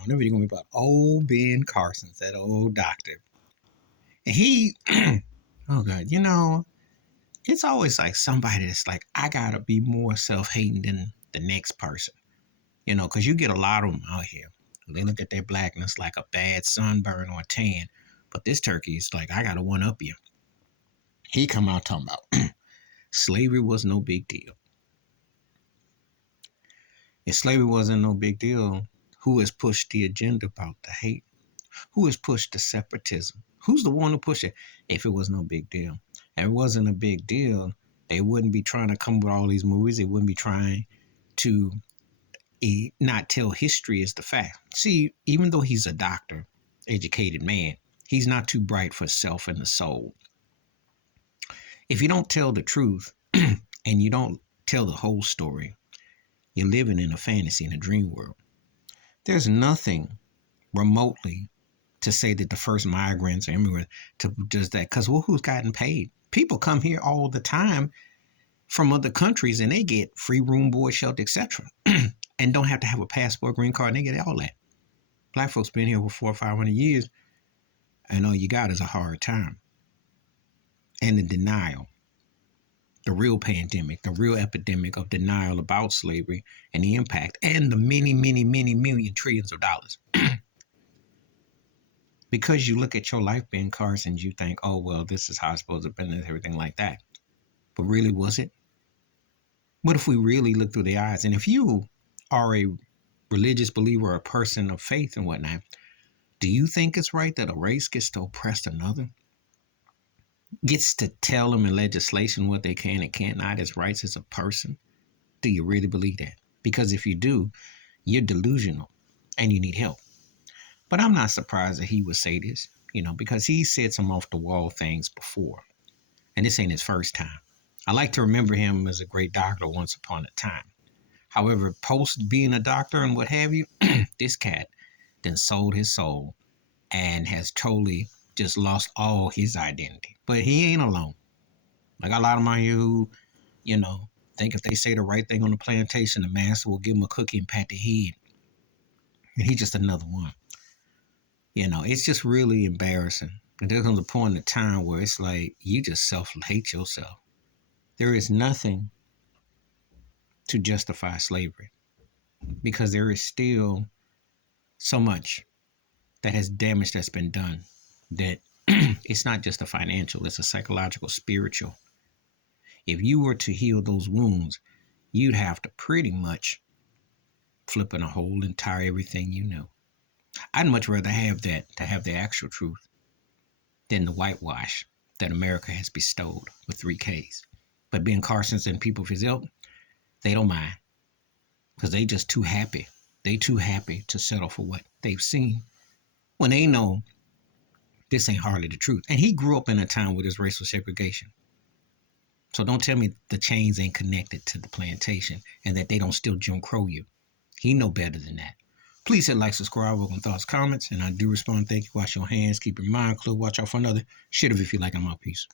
on. The video gonna be about old Ben Carson, that old doctor. And he, oh God, it's always like somebody that's like, I gotta be more self-hating than the next person. Because you get a lot of them out here. They look at their blackness like a bad sunburn or a tan. But this turkey is like, I gotta one up you. He come out talking about slavery was no big deal. If slavery wasn't no big deal, who has pushed the agenda about the hate? Who has pushed the separatism? Who's the one who pushed it? If it was no big deal. And it wasn't a big deal, they wouldn't be trying to come with all these movies. They wouldn't be trying to not tell history as the fact. See, even though he's a doctor, educated man, he's not too bright for self and the soul. If you don't tell the truth and you don't tell the whole story, you're living in a fantasy, in a dream world. There's nothing remotely to say that the first migrants or immigrants to does that, because who's gotten paid? People come here all the time from other countries and they get free room, board, shelter, etc. and don't have to have a passport, green card, and they get all that. Black folks been here for 400 or 500 years, and all you got is a hard time. And the denial, the real pandemic, the real epidemic of denial about slavery and the impact, and the many, many, many million trillions of dollars. Because you look at your life, Ben Carson, you think, oh, well, this is how it's supposed to have been and everything like that. But really, was it? What if we really look through the eyes? And if you are a religious believer or a person of faith and whatnot, do you think it's right that a race gets to oppress another? Gets to tell them in legislation what they can and cannot as rights as a person? Do you really believe that? Because if you do, you're delusional and you need help. But I'm not surprised that he would say this, because he said some off the wall things before. And this ain't his first time. I like to remember him as a great doctor once upon a time. However, post being a doctor and what have you, this cat then sold his soul and has totally just lost all his identity. But he ain't alone. Like a lot of them out here who, think if they say the right thing on the plantation, the master will give them a cookie and pat the head. And he's just another one. It's just really embarrassing. And there comes a point in time where it's like you just self-hate yourself. There is nothing to justify slavery because there is still so much that has damage that's been done that it's not just a financial, it's a psychological, spiritual. If you were to heal those wounds, you'd have to pretty much flip in a whole entire everything you know. I'd much rather have that, to have the actual truth, than the whitewash that America has bestowed with 3 Ks. But Ben Carson's and people of his ilk, they don't mind because they just too happy. They too happy to settle for what they've seen when they know this ain't hardly the truth. And he grew up in a time with this racial segregation. So don't tell me the chains ain't connected to the plantation and that they don't still Jim Crow you. He know better than that. Please hit like, subscribe, welcome thoughts, comments, and I do respond. Thank you. Wash your hands, keep your mind clear, watch out for another. Shit if you like. I'm out. Peace.